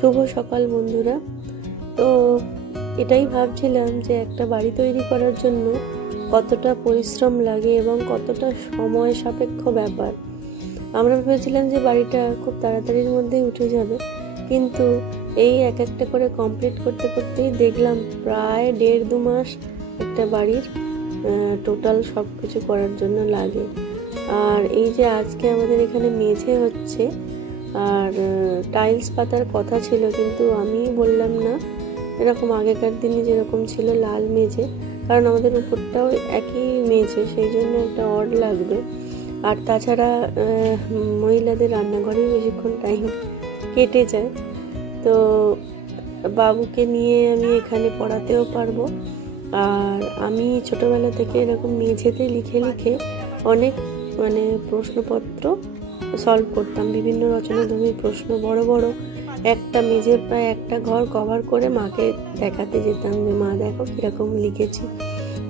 শুভ সকাল বন্ধুরা। তো এটাই ভাবছিলাম যে একটা বাড়ি তৈরি করার জন্য কতটা পরিশ্রম লাগে এবং কতটা সময় সাপেক্ষ ব্যাপার। আমরা ভেবেছিলাম যে বাড়িটা খুব তাড়াতাড়ির মধ্যেই উঠে যাবে, কিন্তু এই এক একটা করে কমপ্লিট করতে করতেই দেখলাম প্রায় 1.5-2 মাস একটা বাড়ির টোটাল সব কিছু করার জন্য লাগে। আর এই যে আজকে আমাদের এখানে মেঝে হচ্ছে আর টাইলস পাতার কথা ছিল, কিন্তু আমি বললাম না এরকম আগেকার দিনে যেরকম ছিল লাল মেঝে, কারণ আমাদের উপরটাও একই মেঝে, সেই জন্য একটা অড লাগবে। আর তাছাড়া মহিলাদের রান্নাঘরেই বেশিক্ষণ টাইম কেটে যায়। তো বাবুকে নিয়ে আমি এখানে পড়াতেও পারবো। আর আমি ছোটবেলা থেকে এরকম মেঝেতে লিখে লিখে অনেক প্রশ্নপত্র সলভ করতাম, বিভিন্ন রচনাধর্মী প্রশ্ন, বড় বড় একটা মেঝের প্রায় একটা ঘর কভার করে মাকে দেখাতে যেতাম যে মা দেখো কিরকম লিখেছি।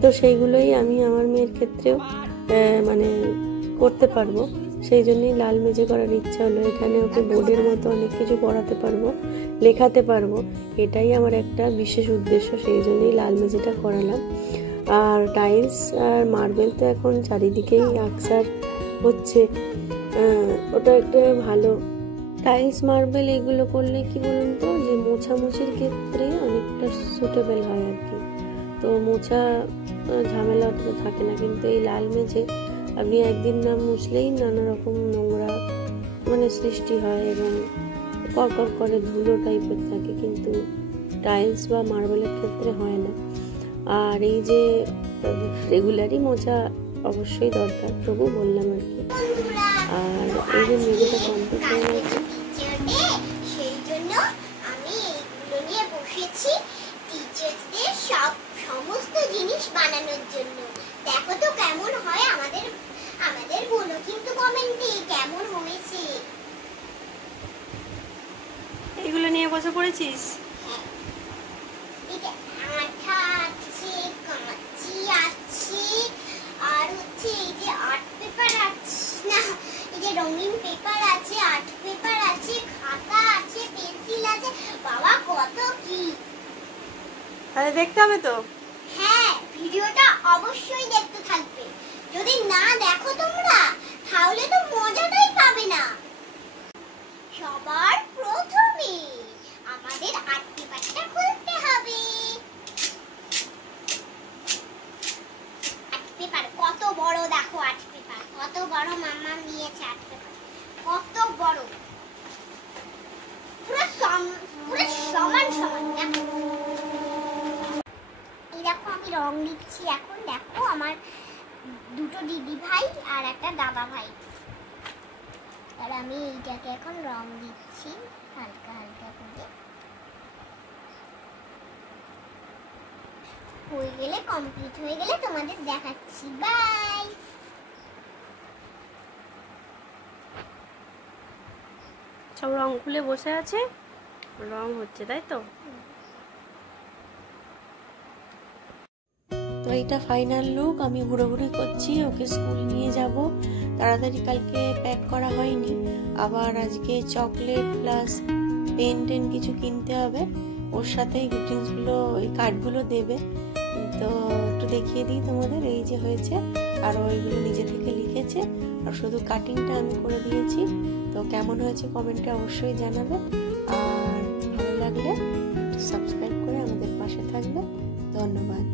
তো সেইগুলোই আমি আমার মেয়ের ক্ষেত্রেও করতে পারবো, সেই জন্যই লাল মেঝে করার ইচ্ছা হলো। এখানে ওকে বোর্ডের মতো অনেক কিছু পড়াতে পারবো, লেখাতে পারবো, এটাই আমার একটা বিশেষ উদ্দেশ্য, সেই জন্যই লাল মেঝেটা করালাম। আর টাইলস আর মার্বেল তো এখন চারিদিকেই আকসার হচ্ছে, ওটা একটা ভালো। টাইলস মার্বেল এগুলো করলে কি বলুন তো, যে মোছামুছির ক্ষেত্রে অনেকটা সুটেবল হয় আর কি, তো মোছা ঝামেলা তো থাকে না। কিন্তু এই লাল মেঝে আপনি একদিন না মুছলেই নানা রকম নোংরা সৃষ্টি হয় এবং কড়কড় করে ধুলো টাইপের থাকে, কিন্তু টাইলস বা মার্বেলের ক্ষেত্রে হয় না। আর এই যে রেগুলারই মোছা অবশ্যই দরকার, তবু বললাম আর কি। আর এই যে মেঝেটা কমপ্লিট হয়ে গেছে, সেই জন্য আমি এইগুলো নিয়ে বসেছি টিচার্সদের সমস্ত জিনিস বানানোর জন্য। দেখো তো কেমন হয়, আমাদের বলো কিন্তু কমেন্টে কেমন হয়েছে। এইগুলো নিয়ে বসে পড়েছিস? হ্যাঁ, এটা আঠা আছে, কাঁচি আছে, আর হচ্ছে এই যে আর্ট পেপার আছে, না এই যে রঙিন পেপার আছে, আর্ট পেপার আছে, খাতা আছে, পেন্সিল আছে, বাবা কত কি। তাহলে দেখতে হবে তো। হ্যাঁ, ভিডিওটা অবশ্যই দেখতে থাকবে। যদি না দেখো তোমরা তাহলে তো মজাটাই পাবে না। সবার প্রথমে আমাদের আর্ট পেপারটা খুলতে হবে। আর্ট পেপার কত বড় দেখো, আর্ট পেপার কত বড় মাম্মা নিয়েছে, আর্ট পেপার কত বড়, পুরো সমান সমান। দেখো এই দেখো আমি রং দিচ্ছি এখন। দেখো আমার দুটো দিদি ভাই আর একটা দাদা ভাই, আর আমি এইটাকে এখন রং দিচ্ছি হালকা হালকা করে। হয়ে গেলে, কমপ্লিট হয়ে গেলে তোমাদের দেখাচ্ছি। বাই। সব রং খুলে বসে আছে, রং হচ্ছে, তাই তো? তো এইটা ফাইনাল লুক। আমি ঘুরোঘুরি করছি, ওকে স্কুল নিয়ে যাব তাড়াতাড়ি। কালকে প্যাক করা হয়নি, আবার আজকে চকলেট প্লাস পেন টেন কিছু কিনতে হবে, ওর সাথে গ্রিটিংসগুলো, এই কার্ডগুলো দেবে। তো একটু দেখিয়ে দিই তোমাদের, এই যে হয়েছে, আর ওইগুলো নিজে থেকে লিখেছে, আর শুধু কাটিংটা আমি করে দিয়েছি। তো কেমন হয়েছে কমেন্টে অবশ্যই জানাবে, আর ভালো লাগলে একটু সাবস্ক্রাইব করে আমাদের পাশে থাকবে। ধন্যবাদ।